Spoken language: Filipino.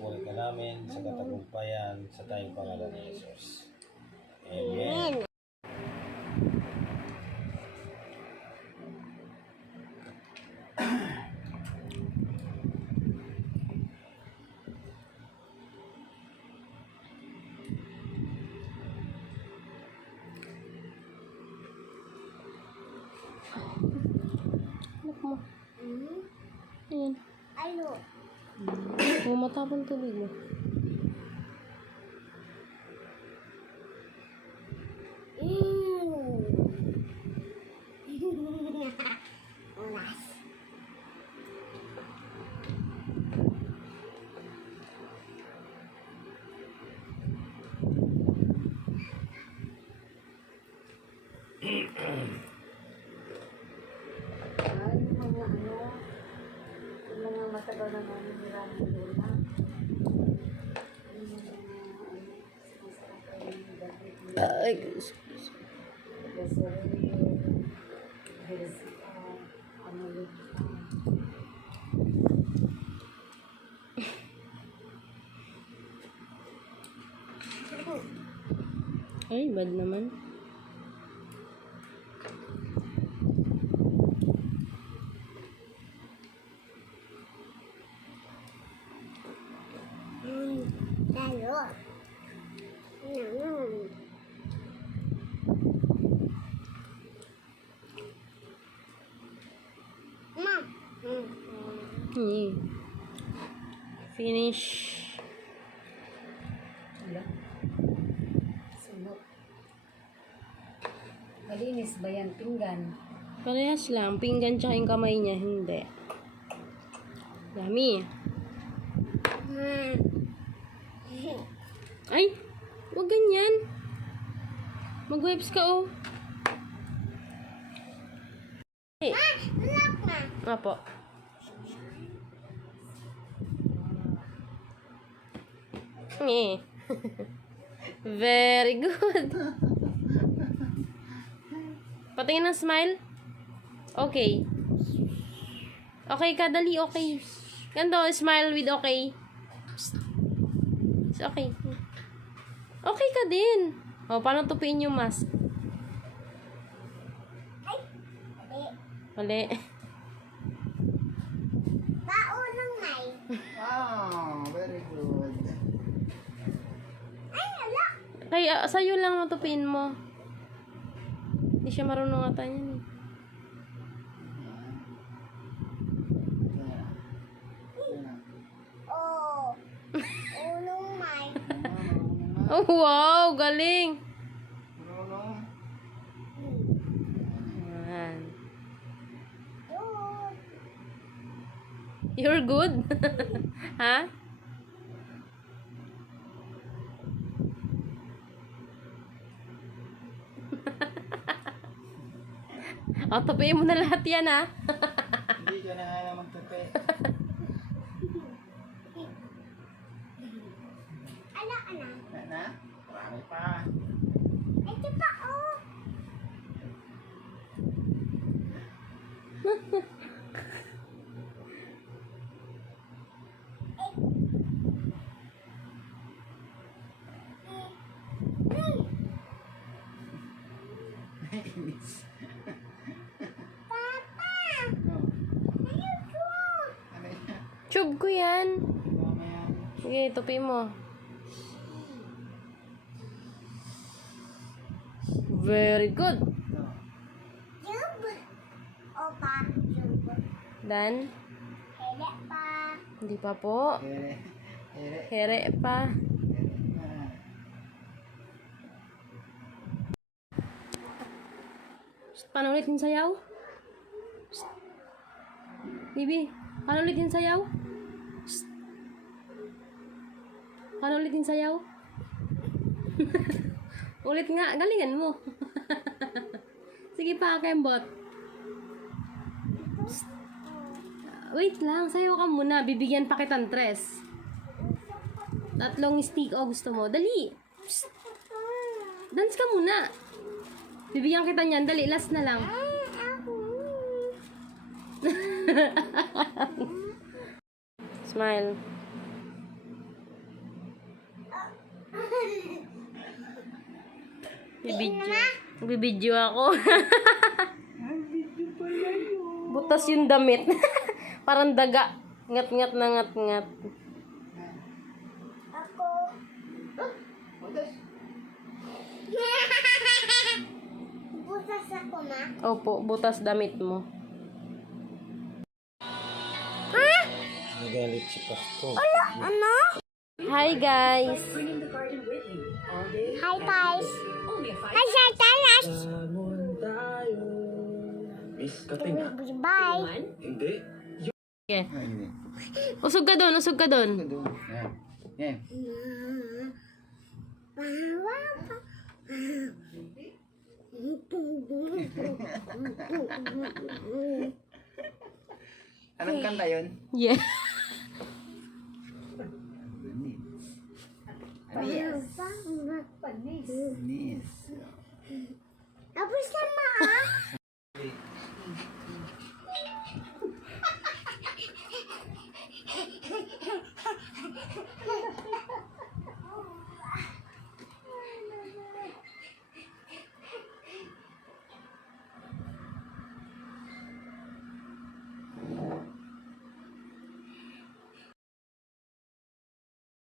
Puri ka namin sa katagumpayan sa tayong pangalan ni Jesus. Amen. Anak mo. Ayan. Ano? Matapang tubig mo. Ulas. Ay, mga yung mga matagal na namin nila ng lola. Yung mga, sumasarap kayo ng dapat nila. Ay, Desiree, Jessica, Amalita. ay, bad naman. Lalo. Mom. Finish. Wala. Sunod. Malinis ba yan? Pinggan. Parehas lang. Pinggan tsaka yung kamay niya. Hindi. Yummy. Ay! Huwag ganyan. Mag-wipes ka, oh. Hey. Look na. Apo. Eh. Very good. Patingin ng smile. Okay. Okay ka, dali, okay. Ganto, smile with okay. It's okay. Okay ka din. O, paano tupiin yung mask? Mali. Baunong nay. Wow, very good. Ay, ala. Kaya, sa'yo lang matupiin mo. Hindi siya marunong ata yan. Oh. Unong nay. Oh, wow! Galing! Ayan. Yun. You're good? Ha? O, tupiin mo na lahat yan, ha? Hindi ka na nga naman tupi. Ala, ala. Na? Marami pa. Ito pa, oh. Papa! Ayun ko. Ano yan? Tube ko yan. Mamaya. Sige, tupiin mo. Very good. Ito. Jub. Opa, jub. Dan? Hele pa. Hindi pa po. Ere. Ere. Here pa. Ere na. Paano ulit yung sayaw? Psst. Bibi, paano ulit yung sayaw? Psst. Paano ulit yung sayaw? Ulit nga, galingan mo. Sige pa, Kembot. Psst. Wait lang, sayaw ka muna. Bibigyan pa kitang 3. 3 stick o gusto mo. Dali. Psst. Dance ka muna. Bibigyan kita niyan. Dali, last na lang. Smile. Bibidyo ako. Butas yung damit. Parang daga. Ngat-ngat na ngat-ngat. Ako. Butas ako, ma. Opo, butas damit mo. Nagalit si Pasko. Ano? Hi guys! Hi, guys. Hi, Satanas. Bye. Okay. Usog ka doon, usog ka doon. Yan. Anong kanta yun? Yeah. Tapos na, ma.